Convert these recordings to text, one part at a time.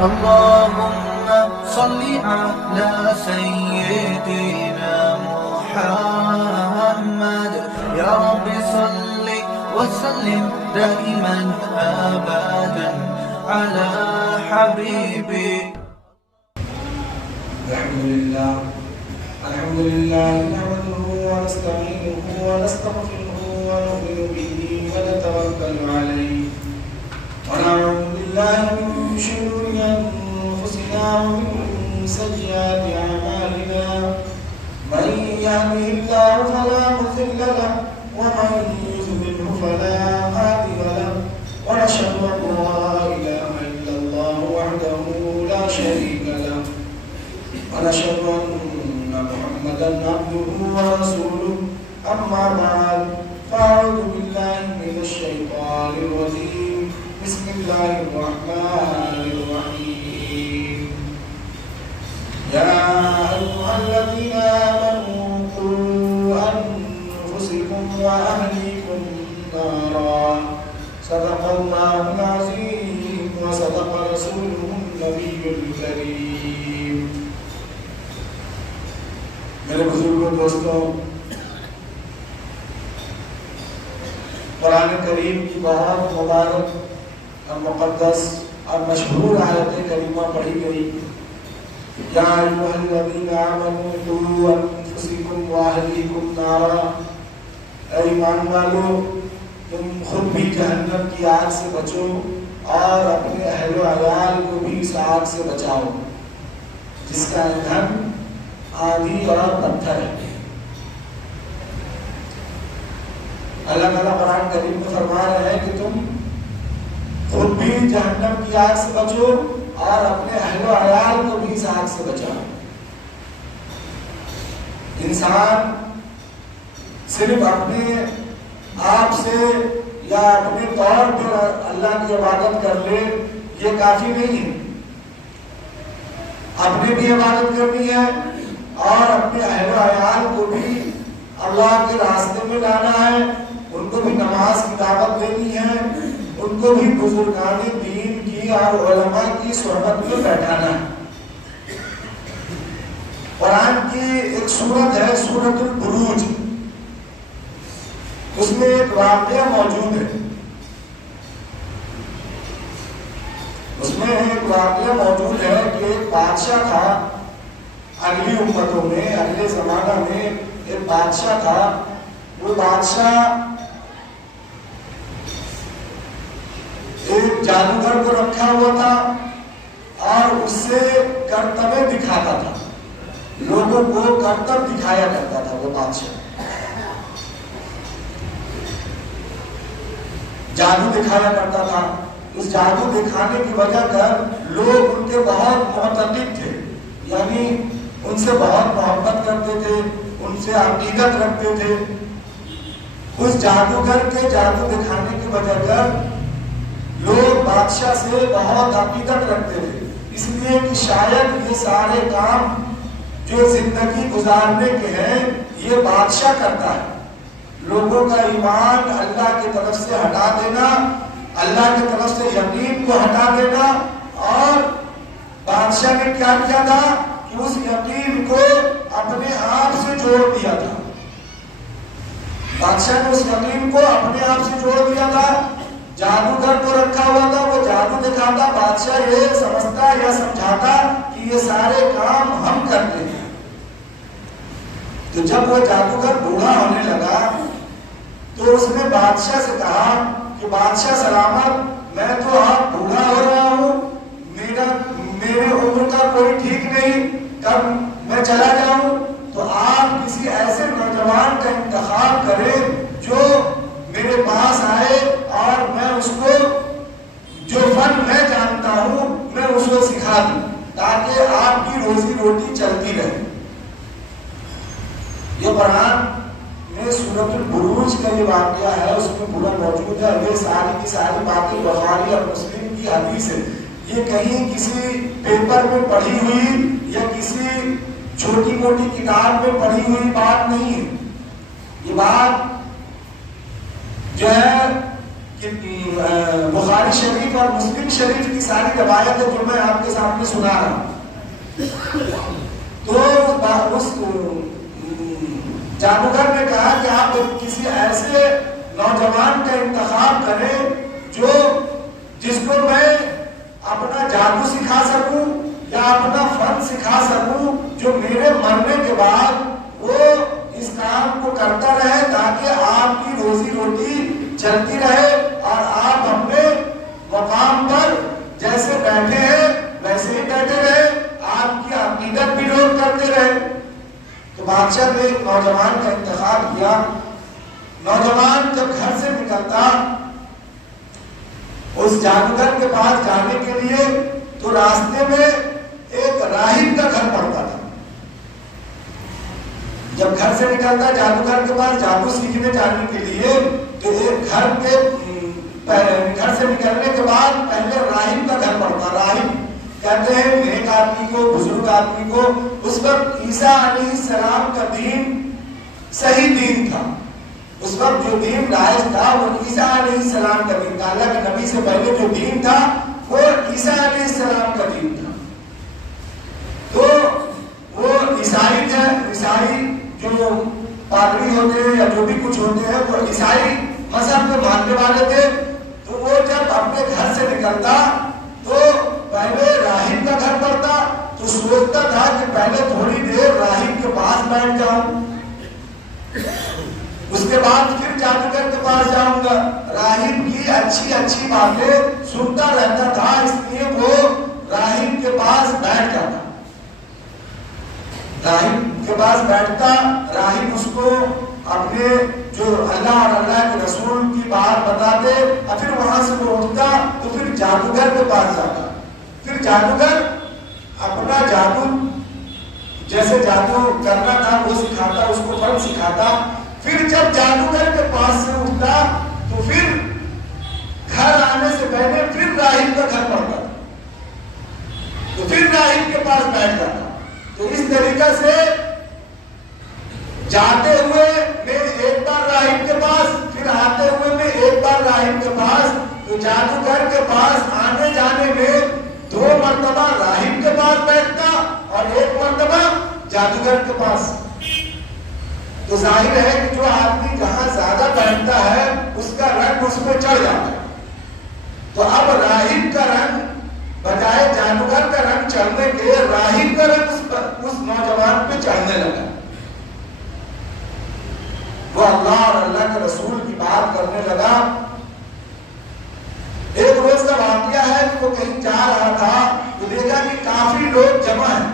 اللهم صل على سيدنا محمد يا رب صل وسلم دائما أبدا على حبيبي. الحمد لله نحمده ونستعينه ونستغفره ونؤمن به ونتوكل عليه ونعوذ بالله من شرور أنفسنا ومن سيئات أعمالنا من يهده الله فلا مضل له ومن يضلل فلا هادي له ونشهد أن لا إله إلا الله وحده لا شريك له ونشهد أن محمدا عبده ورسوله أما بعد فأعوذ بالله من الشيطان الرجيم بسم الله الرحمن الرحيم يا أيها الذين آمنوا قوا أنفسكم وأهليكم نارا صدق الله العظيم وصدق رسوله النبي الكريم. میرے بزرگوں دوستوں، قرآن کریم کی بہت مبارک اور مقدس اور مشہور آیت کریمہ پڑھی گئی. یا ایھا الذین آمنوا قوا انفسکم واہلیکم نارا، اے ایمان والو تم خود بھی جہنم کی آگ سے بچو اور اپنے اہل و عیال کو بھی اس آگ سے بچاؤ جس کا ایندھن آندھی اور پتھر ہے. اللہ تعالیٰ قرآن کریم میں فرما رہے ہیں کہ تم خود بھی جہنم کی آگ سے بچو اور اپنے اہل و عیال کو بھی اس آگ سے بچاؤ. انسان صرف اپنے آپ سے یا اپنے طور پر اللہ کی عبادت کر لے یہ کافی نہیں ہے. اپنے بھی عبادت کرنی ہے اور اپنے اہل و عیال کو بھی اللہ کے راستے میں لانا ہے، ان کو بھی نماز کی دعوت دینی ہے، ان کو بھی بزرگان دین کی اور علماء کی صحبت میں بیٹھانا ہے. قرآن کی ایک سورت ہے سورۃ البروج، اس میں ایک واقعہ موجود ہے. اس میں ایک واقعہ موجود ہے کہ ایک بادشاہ تھا. اگلی امتوں میں اگلے زمانہ میں ایک بادشاہ تھا. وہ بادشاہ ایک جادوگر کو رکھا ہوا تھا اور اس سے کرتبے دکھاتا تھا، لوگوں کو کرتب دکھایا کرتا تھا. وہ بادشاہ جادو دکھایا کرتا تھا. اس جادو دکھانے کی وجہ کر لوگ ان کے بہت معتقد تھے، یعنی ان سے بہت محبت کرتے تھے، ان سے عقیدت رکھتے تھے. اس جادوگر کے جادو دکھانے کی وجہ کر لوگ بادشاہ سے بہت عقیدت رکھتے تھے، اس لیے کہ شاید یہ سارے کام جو زندگی گزارنے کے ہیں یہ بادشاہ کرتا ہے. لوگوں کا ایمان اللہ کی طرف سے ہٹا دینا، اللہ کی طرف سے یقین کو ہٹا دینا. اور بادشاہ نے کیا کیا تھا کہ اس یقین کو اپنے آپ سے جوڑ دیا تھا. بادشاہ نے اس یقین کو اپنے آپ سے جوڑ دیا تھا. جادوگر کو رکھا ہوا تھا، وہ جادو دکھاتا، بادشاہ یہ سمجھتا یا سمجھاتا کہ یہ سارے کام ہم کرتے ہیں. تو جب وہ جادوگر بوڑھا ہونے لگا تو اس نے بادشاہ سے کہا کہ بادشاہ سلامت، میں تو آپ بوڑھا ہو رہا ہوں، میرے عمر کا کوئی ٹھیک نہیں، کب میں چلا جاؤں، تو آپ کسی ایسے نوجوان کا انتخاب کریں جو میرے پاس آئے اور میں اس کو جو فن میں جانتا ہوں میں اس کو سکھا دوں تاکہ آپ کی روزی روٹی چلتی رہے. یہ قرآن میں سورۃ البروج کا یہ واقعہ ہے، اس میں پورا موجود ہے. یہ ساری کی ساری باتیں بخاری اور مسلم کی حدیث ہے. یہ کہیں کسی پیپر میں پڑھی ہوئی یا کسی چھوٹی موٹی کتاب میں پڑھی ہوئی بات نہیں ہے. یہ بات جو ہے کہ بخاری شریف اور مسلم شریف کی ساری روایتیں جو میں آپ کے سامنے سنا رہا ہوں، تو اس جادوگر نے کہا کہ آپ کسی ایسے نوجوان کا انتخاب کریں جس کو میں اپنا جادو سکھا سکوں یا اپنا فن سکھا سکوں، جو میرے مرنے کے بعد وہ اس کام کو کرتا رہے تاکہ آپ کی روزی روٹی چلتی رہے اور آپ اپنے مقام پر جیسے بیٹھے ہیں ویسے ہی بیٹھے رہے، آپ کی عقیدت بھی لوگ کرتے رہے۔ تو بادشاہ نے ایک نوجوان کا انتخاب کیا۔ نوجوان جب گھر سے نکلتا اس جادوگر کے پاس جانے کے لیے تو راستے میں ایک راہب کا گھر پڑتا تھا۔ جب گھر سے نکلتا جادوگر کے پاس جادو سیکھنے جانے کے لیے تو ایک گھر سے نکلنے کے بعد پہلے راہب کا گھر پڑتا۔ راہب کہتے ہیں نیک آدمی کو، بزرگ آدمی کو۔ اس وقت عیسیٰ علیہ السلام کا دین صحیح دین تھا، اس وقت جو دین رائج تھا وہ عیسیٰ علیہ السلام کا دین تھا۔ اللہ کے نبی سے پہلے جو دین تھا وہ عیسیٰ علیہ السلام کا دین تھا۔ تو وہ عیسائی جو پادری ہوتے ہیں یا جو بھی کچھ ہوتے ہیں وہ عیسائی مذہب کو ماننے والے تھے۔ تو وہ جب اپنے گھر سے نکلتا تو پہلے راہب کا گھر پڑتا تو سوچتا تھا کہ پہلے تھوڑی دیر راہب کے پاس بیٹھ جاؤں، اس کے بعد پھر جادوگر کے پاس جاؤں گا۔ راہب کی اچھی باتیں سنتا رہتا تھا، اس لیے وہ راہب کے پاس بیٹھ جاتا۔ راہب کے پاس بیٹھتا، راہب اس کو اپنے جو اللہ اور اللہ کے رسول کی بات بتاتے، اور پھر وہاں سے وہ اٹھتا تو پھر جادوگر کے پاس جاتا۔ پھر جادوگر اپنا جادو جیسے جادو کرنا تھا وہ سکھاتا، اس کو فن سکھاتا۔ پھر جب جادوگر کے پاس سے اٹھتا تو پھر گھر آنے سے پہلے پھر راہب کا گھر پڑتا تو پھر راہب کے پاس بیٹھ جاتا۔ تو اس طریقے سے جاتے ہوئے میں ایک بار راہب کے پاس، پھر آتے ہوئے میں ایک بار راہب کے پاس، تو جادوگر کے پاس آنے جانے میں 2 مرتبہ راہب کے پاس بیٹھتا اور 1 مرتبہ جادوگر کے پاس۔ تو ظاہر ہے کہ جو آدمی جہاں زیادہ بیٹھتا ہے اس کا رنگ اس میں چڑھ جاتا ہے۔ تو اب راہب کا رنگ بجائے جادوگر کا رنگ چڑھنے کے راہب کا رنگ اس نوجوان پہ چڑھنے لگا۔ وہ اللہ اور اللہ کے رسول کی بات کرنے لگا۔ ایک روز کا واقعہ ہے کہ وہ کہیں جا رہا تھا تو دیکھا کہ کافی لوگ جمع ہیں،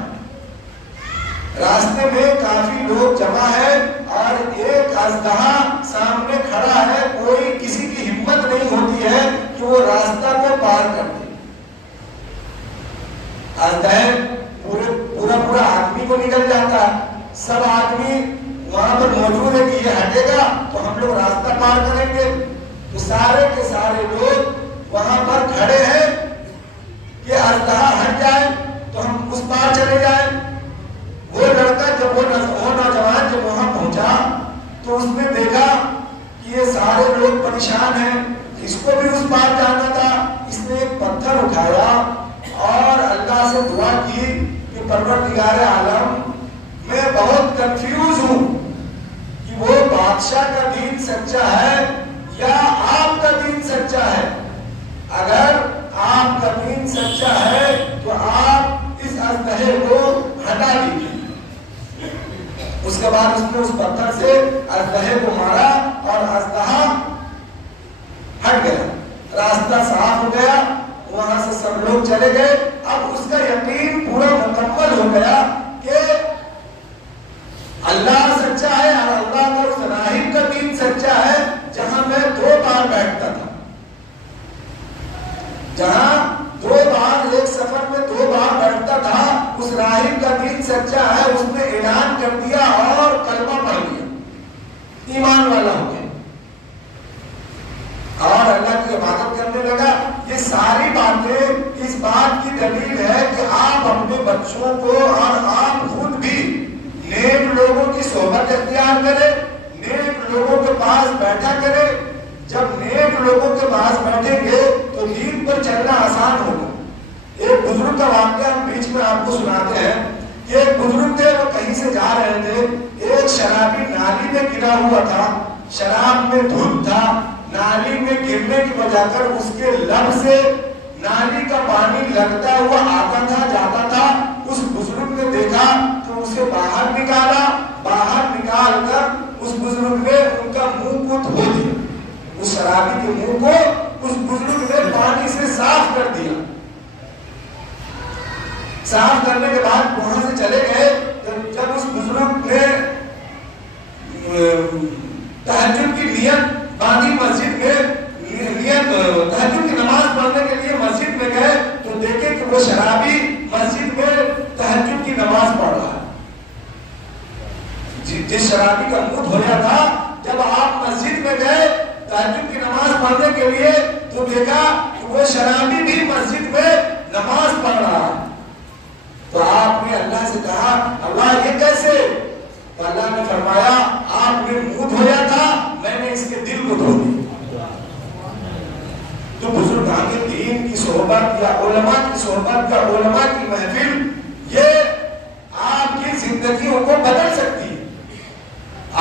راستے میں کافی لوگ جمع ہے اور ایک اژدہا سامنے کھڑا ہے۔ کوئی کسی کی ہمت نہیں ہوتی ہے کہ وہ راستہ کو پار کر دے۔ اژدہا پورا آدمی کو نکل جاتا ہے، سب آدمی وہاں پر موجود ہے کہ یہ ہٹے گا تو ہم لوگ راستہ پار کریں گے۔ تو سارے کے سارے لوگ وہاں پر کھڑے ہیں کہ اژدہا ہٹ جائے تو ہم اس پار چلے جائیں۔ وہ لڑکا جب وہ نوجوان جب وہاں پہنچا تو اس نے دیکھا کہ یہ سارے لوگ پریشان ہیں، اس کو بھی اس پار جانا تھا۔ اس نے ایک پتھر اٹھایا اور اللہ سے دعا کی کہ پروردگار عالم، میں بہت کنفیوز ہوں کہ وہ بادشاہ کا دین سچا ہے یا آپ کا دین سچا ہے۔ اگر آپ کا دین سچا ہے تو آپ اس اژدہے کو ہٹا دیجیے۔ اس کے بعد اس نے اس پتھر سے اژدہے کو مارا اور اژدہا ہٹ گیا، راستہ صاف ہو گیا، وہاں سے سب لوگ چلے گئے۔ اب اس کا یقین پورا مکمل ہو گیا کہ اللہ سچا ہے اور اللہ کا اس راہب کا دین سچا ہے جہاں میں 2 بار بیٹھتا تھا، جہاں 2 بار ایک سفر میں 2 بار بیٹھتا تھا، اس راہب کا دین سچا ہے۔ اس نے اعلان کر دیا اور کلمہ پڑھ لیا، ایمان والا ہو گیا اور اللہ کی عبادت کرنے لگا۔ یہ ساری باتیں اس بات کی دلیل ہے کہ آپ اپنے بچوں کو اور آپ خود بھی نیک لوگوں کی صحبت اختیار کریں، نیک لوگوں کے پاس بیٹھا کریں، جب نیک لوگوں کے پاس بیٹھیں گے تو دین پر چلنا آسان ہوگا. ایک بزرگ کا واقعہ ہم بیچ میں آپ کو سناتے ہیں کہ ایک بزرگ تھے, وہ کہیں سے جا رہے تھے, ایک شرابی نالی میں گرا ہوا تھا, شراب میں دھت تھا, نالی میں گرنے کی وجہ کر اس کے لب سے نالی کا پانی لگتا ہوا آتا تھا جاتا تھا. اس بزرگ نے دیکھا تو اسے باہر نکالا, باہر نکال کر اس بزرگ نے ان کا منہ کو دھو دیا. اس شرابی کے منہ کو اس بزرگ نے پانی سے صاف کر دیا. صاف کرنے کے بعد وہاں سے چلے گئے. جب اس بزرگ نے تہجد کی نیت باندھی مسجد میں, تہجد کی نماز پڑھنے کے لیے مسجد میں گئے تو دیکھے کہ وہ شرابی مسجد میں تہجد کی نماز پڑھ رہا ہے. جس شرابی کا منہ دھویا تھا, جب آپ مسجد میں گئے تہجد کی نماز پڑھنے کے لیے تو دیکھا کہ وہ شرابی بھی مسجد میں نماز پڑھ رہا ہے. تو آپ نے اللہ سے کہا, اللہ یہ کیسے؟ تو اللہ نے فرمایا, آپ نے منہ دھویا تھا, میں نے اس کے دل کو دھو دیا. تو بزرگان دین کی صحبت یا علماء کی صحبت یا علماء کی محفل, یہ آپ کی زندگیوں کو بدل سکتی ہے.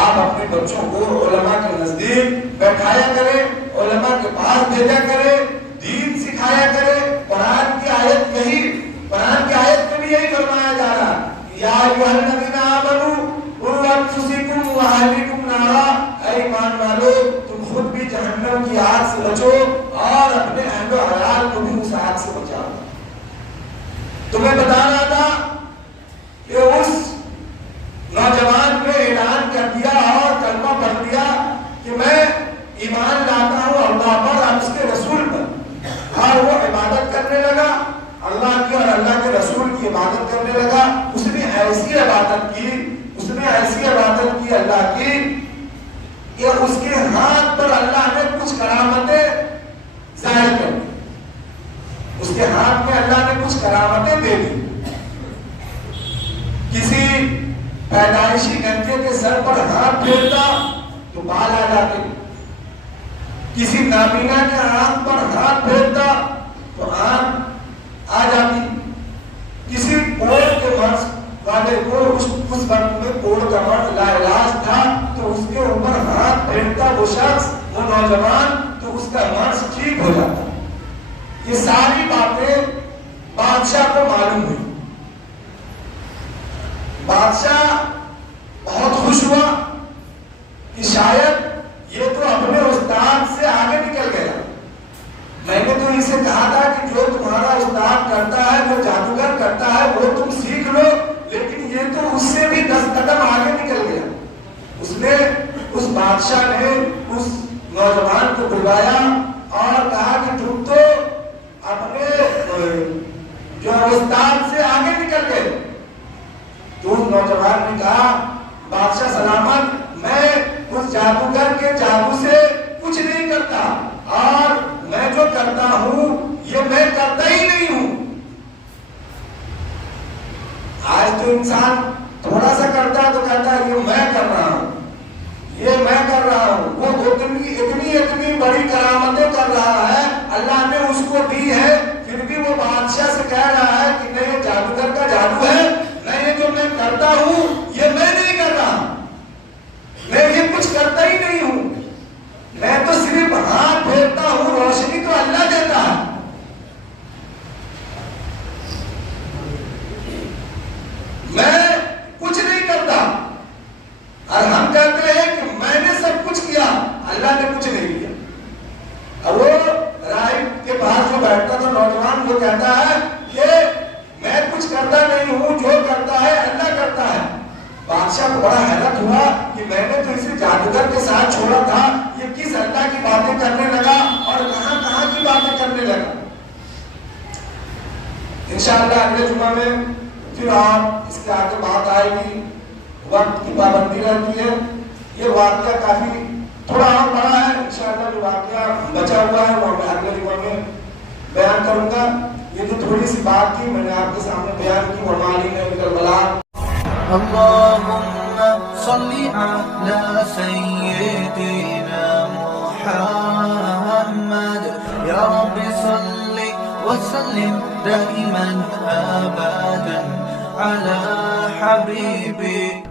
آپ اپنے بچوں کو علماء کے نزدیک بیٹھایا کریں, علماء کے پاس بھیجا کریں, دین سکھایا کریں. قرآن کی آیت یہی, قرآن کی آیت میں بھی یہی فرمایا جا رہا, یا ایھا الذین آمنوا قوا انفسکم واہلیکم نارا, اے ایمان والو تم خود بھی جہنم کی آگ سے بچو اور اپنے اہل و عیال کو بھی اس آگ سے بچاؤ. تمہیں بتا رہا تھا کہ اس نوجوان نے اعلان کر دیا اور کلمہ پڑھ لیا کہ میں ایمان لاتا ہوں اللہ پر اور اس کے رسول پر, اور وہ عبادت کرنے لگا اللہ کی اور اللہ کے رسول کی عبادت کرنے لگا. اس نے ایسی عبادت کی, اس نے ایسی عبادت کی اللہ کی کہ اس کے ہاتھ پر اللہ نے کچھ کرامتیں ظاہر کر دی. اس کے ہاتھ میں اللہ نے کچھ کرامتیں دے دی. کسی پیدائشی لڑکے کے سر پر ہاتھ پھیرتا تو بال آ جاتے, کسی نابینا کے آنکھ پر ہاتھ پھیرتا تو آنکھ آ جاتی, کسی کوڑ کے مرض والے کو اس وقت میں کوڑ کا مرض لا علاج تھا تو اس کے اوپر ہاتھ پھیرتا وہ شخص, وہ نوجوان, تو اس کا مرض ٹھیک ہو جاتا. یہ ساری باتیں بادشاہ کو معلوم ہوئی. بادشاہ بہت خوش ہوا کہ شاید یہ تو اپنے استاد سے آگے نکل گیا. میں نے تو اسے کہا تھا کہ جو تمہارا استاد کرتا ہے, وہ جادوگر کرتا ہے, وہ تم سیکھ لو, لیکن یہ تو اس سے بھی 10 قدم آگے نکل گیا. اس نے, اس بادشاہ نے اس نوجوان کو بلایا اور کہا کہ تم تو اپنے جو استاد سے آگے نکل گئے. تو اس نوجوان نے کہا, بادشاہ سلامت, میں اس جادوگر کے جادو سے کچھ نہیں کرتا, اور میں جو کرتا ہوں یہ میں کرتا ہی نہیں ہوں. آج تو انسان تھوڑا سا کرتا ہے تو کہتا ہے یہ میں کر رہا ہوں, یہ میں کر رہا ہوں. وہ اتنی بڑی کرامتیں کر رہا ہے, اللہ نے اس کو دی ہے, پھر بھی وہ بادشاہ سے کہہ رہا ہے کہ نہیں یہ جادوگر کا جادو ہے, نہیں جو میں کرتا ہوں یہ میں نہیں کر رہا, میں یہ کچھ کرتا ہی نہیں ہوں, میں تو صرف ہاتھ پھیرتا ہوں, روشنی تو اللہ دیتا ہے. میں کچھ نہیں کرتا, اور ہم کہتے ہیں کہ میں نے سب کچھ کیا, اللہ نے کچھ نہیں کیا. اور وہ راہب کے پاس جو بیٹھتا تھا نوجوان, وہ کہتا ہے کہ میں کچھ کرتا نہیں ہوں, جو کرتا ہے اللہ کرتا ہے. بادشاہ کو بڑا حیرت ہوا کہ میں نے تو اسے جادوگر کے ساتھ چھوڑا تھا, یہ کس اللہ کی باتیں کرنے لگا اور کہاں کہاں کی باتیں کرنے لگا. انشاءاللہ اگلے جمعہ میں پھر آپ اس کے آگے بات آئے گی, وقت کی پابندی رہتی ہے. یہ واقعہ کافی تھوڑا اور بڑا ہے, انشاءاللہ جو واقعہ بچا ہوا ہے وہ میں اگلے جمعہ میں بیان کروں گا. یہ جو تھوڑی سی بات تھی میں نے آپ کے سامنے بیان کی, ومالی نے کربلا. اللهم صل على سيدنا محمد صل وسلم دائما أبدا على حبيبي